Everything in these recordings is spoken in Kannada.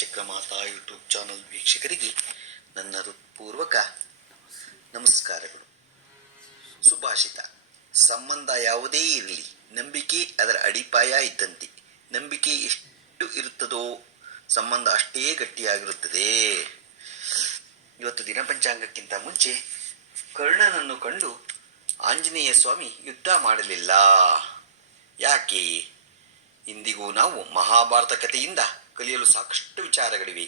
ಚಕ್ರಮಾತಾ ಯೂಟ್ಯೂಬ್ ಚಾನಲ್ ವೀಕ್ಷಕರಿಗೆ ನನ್ನ ಹೃತ್ಪೂರ್ವಕ ನಮಸ್ಕಾರಗಳು. ಸುಭಾಷಿತ: ಸಂಬಂಧ ಯಾವುದೇ ಇರಲಿ, ನಂಬಿಕೆ ಅದರ ಅಡಿಪಾಯ ಇದ್ದಂತೆ. ನಂಬಿಕೆ ಎಷ್ಟು ಇರುತ್ತದೋ ಸಂಬಂಧ ಅಷ್ಟೇ ಗಟ್ಟಿಯಾಗಿರುತ್ತದೆ. ಇವತ್ತು ದಿನಪಂಚಾಂಗಕ್ಕಿಂತ ಮುಂಚೆ ಕರ್ಣನನ್ನು ಕಂಡು ಆಂಜನೇಯ ಸ್ವಾಮಿ ಯುದ್ಧ ಮಾಡಲಿಲ್ಲ. ಯಾಕೆ? ಇಂದಿಗೂ ನಾವು ಮಹಾಭಾರತ ಕಥೆಯಿಂದ ಕಲಿಯಲು ಸಾಕಷ್ಟು ವಿಚಾರಗಳಿವೆ.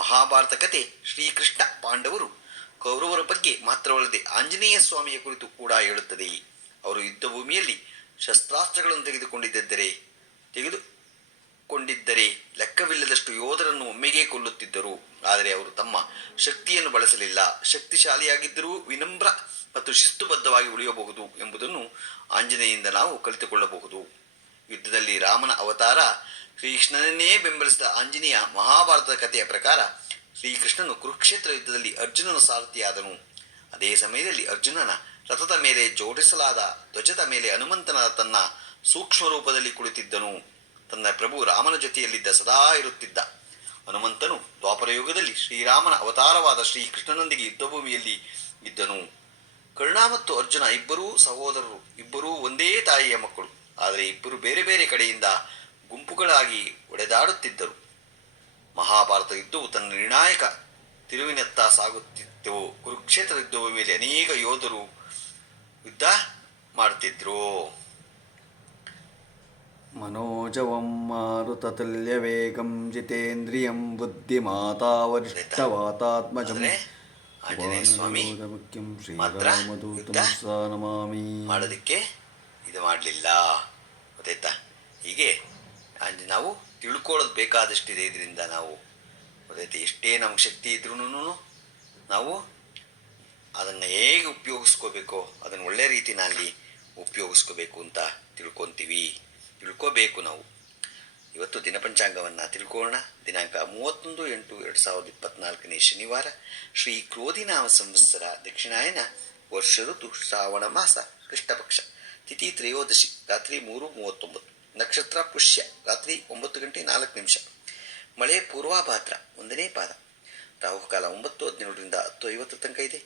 ಮಹಾಭಾರತ ಕಥೆ ಶ್ರೀಕೃಷ್ಣ ಪಾಂಡವರು ಕೌರವರ ಬಗ್ಗೆ ಮಾತ್ರವಲ್ಲದೆ ಆಂಜನೇಯ ಸ್ವಾಮಿಯ ಕುರಿತು ಕೂಡ ಹೇಳುತ್ತದೆ. ಅವರು ಯುದ್ಧ ಭೂಮಿಯಲ್ಲಿ ಶಸ್ತ್ರಾಸ್ತ್ರಗಳನ್ನು ತೆಗೆದುಕೊಂಡಿದ್ದರೆ ಲೆಕ್ಕವಿಲ್ಲದಷ್ಟು ಯೋಧರನ್ನು ಒಮ್ಮೆಗೆ ಕೊಲ್ಲುತ್ತಿದ್ದರು. ಆದರೆ ಅವರು ತಮ್ಮ ಶಕ್ತಿಯನ್ನು ಬಳಸಲಿಲ್ಲ. ಶಕ್ತಿಶಾಲಿಯಾಗಿದ್ದರೂ ವಿನಮ್ರ ಮತ್ತು ಶಿಸ್ತುಬದ್ಧವಾಗಿ ಉಳಿಯಬಹುದು ಎಂಬುದನ್ನು ಆಂಜನೇಯದಿಂದ ನಾವು ಕಲಿತುಕೊಳ್ಳಬಹುದು. ಯುದ್ಧದಲ್ಲಿ ರಾಮನ ಅವತಾರ ಶ್ರೀಕೃಷ್ಣನನ್ನೇ ಬೆಂಬಲಿಸಿದ ಆಂಜನೇಯ ಮಹಾಭಾರತದ ಕಥೆಯ ಪ್ರಕಾರ ಶ್ರೀಕೃಷ್ಣನು ಕುರುಕ್ಷೇತ್ರ ಯುದ್ಧದಲ್ಲಿ ಅರ್ಜುನನ ಸಾರಥಿಯಾದನು. ಅದೇ ಸಮಯದಲ್ಲಿ ಅರ್ಜುನನ ರಥದ ಮೇಲೆ ಜೋಡಿಸಲಾದ ಧ್ವಜದ ಮೇಲೆ ಹನುಮಂತನ ತನ್ನ ಸೂಕ್ಷ್ಮ ರೂಪದಲ್ಲಿ ಕುಳಿತಿದ್ದನು. ತನ್ನ ಪ್ರಭು ರಾಮನ ಜೊತೆಯಲ್ಲಿದ್ದ ಸದಾ ಇರುತ್ತಿದ್ದ ಹನುಮಂತನು ದ್ವಾಪರಯುಗದಲ್ಲಿ ಶ್ರೀರಾಮನ ಅವತಾರವಾದ ಶ್ರೀಕೃಷ್ಣನೊಂದಿಗೆ ಯುದ್ಧಭೂಮಿಯಲ್ಲಿ ಇದ್ದನು. ಕರ್ಣ ಮತ್ತು ಅರ್ಜುನ ಇಬ್ಬರೂ ಸಹೋದರರು, ಇಬ್ಬರೂ ಒಂದೇ ತಾಯಿಯ ಮಕ್ಕಳು. ಆದರೆ ಇಬ್ಬರು ಬೇರೆ ಬೇರೆ ಕಡೆಯಿಂದ ಗುಂಪುಗಳಾಗಿ ಒಡೆದಾಡುತ್ತಿದ್ದರು. ಮಹಾಭಾರತ ಯುದ್ಧವು ತನ್ನ ನಿರ್ಣಾಯಕ ತಿರುವಿನತ್ತ ಸಾಗುತ್ತಿತ್ತು. ಕುರುಕ್ಷೇತ್ರ ಯುದ್ಧದ ಮೇಲೆ ಅನೇಕ ಯೋಧರು ಯುದ್ಧ ಮಾಡುತ್ತಿದ್ರು. ಮನೋಜವಂ ಮಾರುತತುಲ್ಯ ವೇಗಂ ಜಿತೇಂದ್ರಿಯಂ ಬುದ್ಧಿಮಾತಾವರಿಷ್ಠವಾತಾತ್ಮಜಂ ಆಂಜನೇಯ ಸ್ವಾಮಿ ಮಾತ್ರ ಯುದ್ಧ ಮಾಡೋದಕ್ಕೆ ಇದು ಮಾಡಲಿಲ್ಲ. ಗೊತ್ತಾಯ್ತಾ? ಹೀಗೆ ನಾವು ತಿಳ್ಕೊಳ್ಳೋದು ಬೇಕಾದಷ್ಟಿದೆ. ಇದರಿಂದ ನಾವು ಗೊತ್ತಾಯ್ತು, ಎಷ್ಟೇ ನಮ್ಗೆ ಶಕ್ತಿ ಇದ್ರೂ ನಾವು ಅದನ್ನು ಹೇಗೆ ಉಪಯೋಗಿಸ್ಕೋಬೇಕೋ ಅದನ್ನು ಒಳ್ಳೆ ರೀತಿಯಲ್ಲಿ ಉಪಯೋಗಿಸ್ಕೋಬೇಕು ಅಂತ ತಿಳ್ಕೋಬೇಕು ನಾವು. ಇವತ್ತು ದಿನಪಂಚಾಂಗವನ್ನು ತಿಳ್ಕೊಳ್ಳೋಣ. ದಿನಾಂಕ 31/8/2024 ಶನಿವಾರ, ಶ್ರೀ ಕ್ರೋಧಿನಾಮ ಸಂವತ್ಸರ, ದಕ್ಷಿಣಾಯನ, ವರ್ಷ ಋತು ಶ್ರಾವಣ ಮಾಸ, ಕೃಷ್ಣಪಕ್ಷ, ತಿಥಿ ತ್ರಯೋದಶಿ, ರಾತ್ರಿ 3:39, ನಕ್ಷತ್ರ ಪುಷ್ಯ, ರಾತ್ರಿ 9:04. ಮಳೆ ಪೂರ್ವಾಭಾದ್ರ 1ನೇ ಪಾದ. ರಾಹುಕಾಲ 9:17 10:50 ತನಕ ಇದೆ.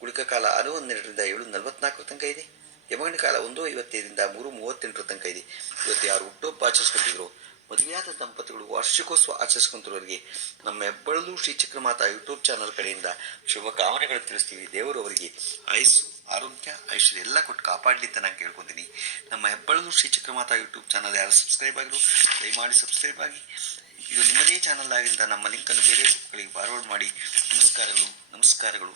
ಗುಳಿಕ ಕಾಲ 6:12 7:44 ತನಕ ಇದೆ. ಯಮಗಂಡ ಕಾಲ 1:55 3:38 ತನಕ ಇದೆ. ಇವತ್ತು ಯಾರು ಹುಟ್ಟುಹಬ್ಬ ಆಚರಿಸ್ಕೊತಿದ್ರು, ಮದುವೆಯಾದ ದಂಪತಿಗಳು ವಾರ್ಷಿಕೋತ್ಸವ ಆಚರಿಸ್ಕೊಂತವರಿಗೆ ನಮ್ಮ ಹೆಬ್ಬಳಲು ಶ್ರೀ ಚಕ್ರಮಾತಾ ಯೂಟ್ಯೂಬ್ ಚಾನಲ್ ಕಡೆಯಿಂದ ಶುಭ ಕಾಮನೆಗಳು ತಿಳಿಸ್ತೀವಿ. ದೇವರು ಅವರಿಗೆ ಆಯುಸ್ಸು, ಆರೋಗ್ಯ, ಐಶ್ವರ್ಯ ಎಲ್ಲ ಕೊಟ್ಟು ಕಾಪಾಡಲಿ ಅಂತ ನಾನು ಕೇಳ್ಕೊತೀನಿ. ನಮ್ಮ ಹೆಬ್ಬಳಲು ಶ್ರೀ ಚಕ್ರಮಾತಾ ಯೂಟ್ಯೂಬ್ ಚಾನಲ್ ಯಾರು ಸಬ್ಸ್ಕ್ರೈಬ್ ಆಗಿರೋ ದಯಮಾಡಿ ಸಬ್ಸ್ಕ್ರೈಬ್ ಆಗಿ. ಇದು ನಿಮ್ಮದೇ ಚಾನಲ್ ಆಗಿಂದ ನಮ್ಮ ಲಿಂಕನ್ನು ಬೇರೆ ಗ್ರೂಪ್ಗಳಿಗೆ ಫಾರ್ವರ್ಡ್ ಮಾಡಿ. ನಮಸ್ಕಾರಗಳು.